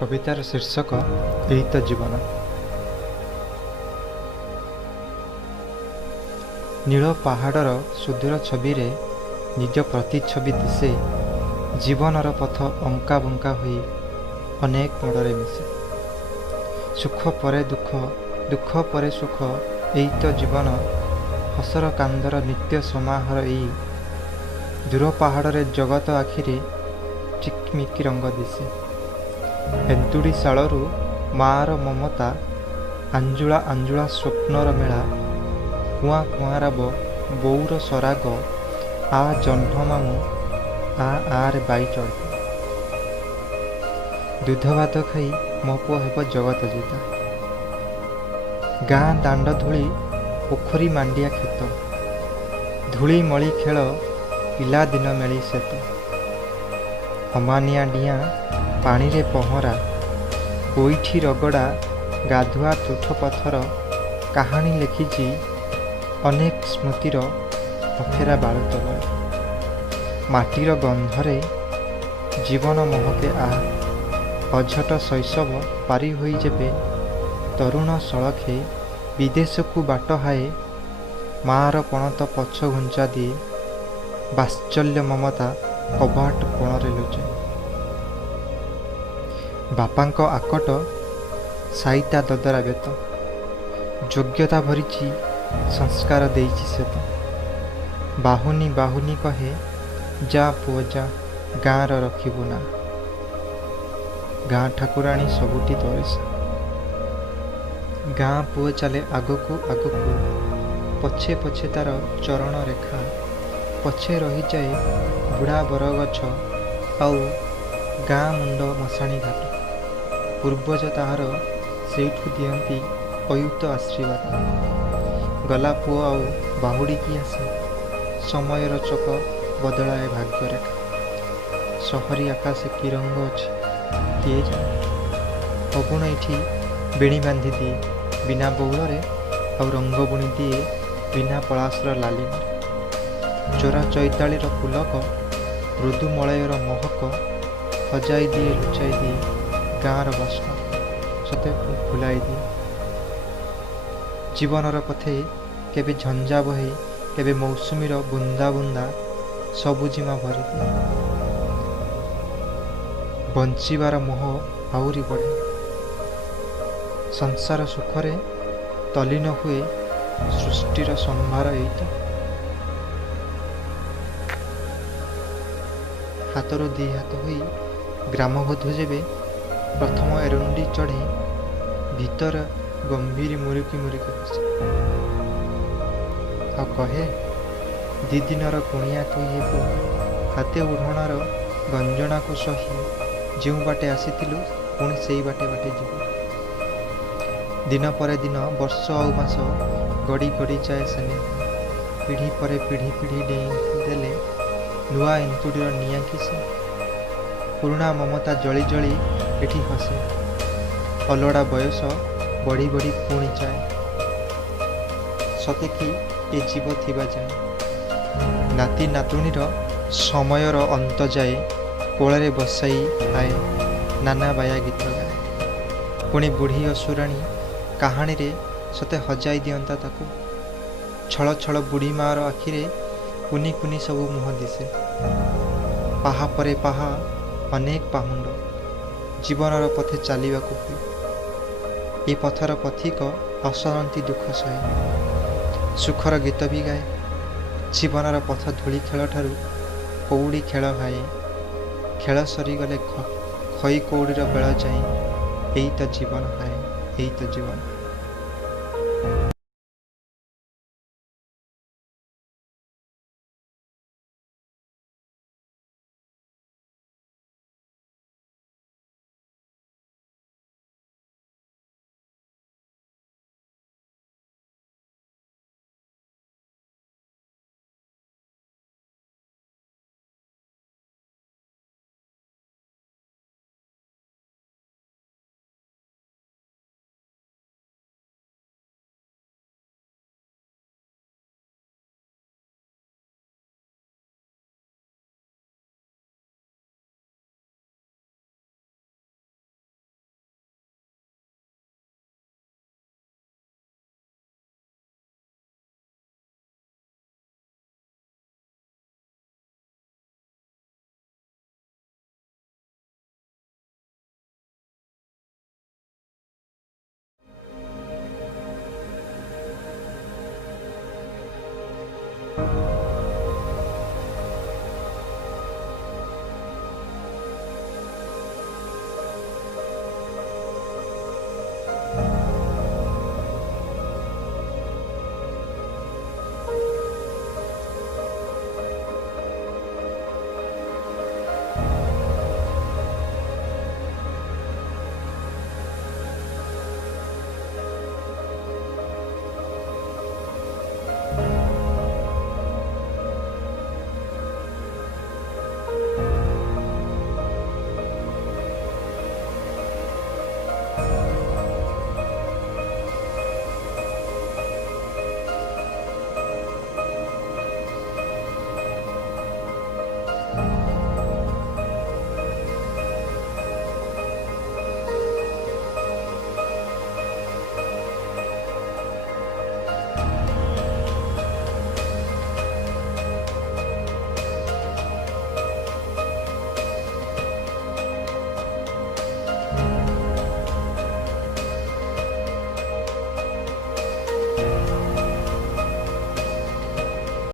कवितार शीर्षक यही तो जीवन। नील पहाड़र सुदूर छवि रे निज प्रतिच्छवि दिशे जीवनर पथ अंका बंका हुई अनेक मोड़े मिसे। सुख परे दुख, दुख परे सुख, यही तो जीवन। हसर कांदर नित्य समाहार यही दूर पहाड़े जगत आखिरे चिकमिकी रंग दिशे। एंतुड़ी शालू मार ममता आंजुला आंजुला स्वप्नर मेला। कुआ कुआर बौर सराग आ जह्न मामू आरे बाई चढ़। दूध भात खाई मो पुओ हेब जगत जीता। गाँ दांड धूली पोखरी मांडिया खेत। धूली मली खेल पिला दिन मेली सेत। अमानिया डिया पानी रे पहरा, गोईठी रगड़ा गाधुआ तुठ पथर। कहानी लिखिची अनेक स्मृतिर अफेरा बालुत बल। माटीर गंधरे जीवन महके आ। अझट शैशव पारी होई जेबे तरुण सड़खे विदेश को बाट हाए। मार पणत पछ घुंचा दिए बात्सल्य ममता कबाट कोणरे लुचे। बापांक आकट साईटा ददरा बेत। योग्यता भरीची संस्कार देइची सेत। बाहुनी बाहुनी कहे जा पुओ जा, गाँर रखिबु ना। गाँ ठाकुराणी सबुटी तोरेसा। गाँ पुओ चले आगकू आगकू, पछे पछे तार चरण रेखा। पछे रही जाए बुढ़ा बरगछ आउ गाँ मुंड मशाणी घाट। पूर्वज ताहार सेठू दियंती अयुत आशीर्वाद। गला पुओ आउ बाहुड़ी की आसे समयर चक बदलाए भाग्य रेखा। सहरी आकाशे कि रंग अच्छी किए जाए। फगुण एठी बेणी बांधि दिए बिना बौलरे आउ रंग बुणी दिए बिना पलासर लालिमा। चोरा चैतालीर पुलक मृदु मलयर महक हजाई दिए लुचाई दिए गाँर बास्ना सते भुलाई दिए। जीवनर पथे केबे झंझा बहे केबे मौसुमीर बुंदा बुंदा सबुजिमा भरी दिए। बंचिबार मोह आहुरी बढ़े। संसार सुखरे तलीन हुए सृष्टिर संभार एइटा। हाथर दी हाथ होई ग्रामबधू जेबे प्रथम एरुंडी चढ़े भीतर गंभीर मुरुकी मुरुकी हसे। आ कहे दी दिनर कुणिया तु हेबु। हाथे उढ़णार गंजणा को सही जो बाटे आसीथिलु पुणी सेई बाटे बाटे जीवु। दिन पर दिन वर्ष आउ मास गड़ी गड़ी जाए सेने। पीढ़ी पर पीढ़ी पीढ़ी डेई देले नुआ एंतुड़ीर निया किसे। पुराणा ममता जली जली एठी हसे। अलड़ा बयस बढ़ी बढ़ी पुणी जाए। सते कि ए जीव थिबा जाए नाती नातुणीर समयर अंत जाए। कोଳରେ बसाई आए नाना बाया गीत गाए। पुणी बुढ़ी असुराणी कहानी रे सते हजाई दियंता ताकू। छल छल बुढ़ी मार आखिरे कुनी कुनी सबू मुह दिसे। पाहा परे पाहा अनेक पाहुंड जीवनर पथे चलिबाकू हुए। ए पथर पथिक असरती दुख सहे सुखर गीत भी गाए। जीवनर पथ धूली खेल ठारू कौड़ी खेल हाए। खेल सरीगले खई कौड़ीर बेल जाए। यही तो जीवन हाए, यही तो जीवन।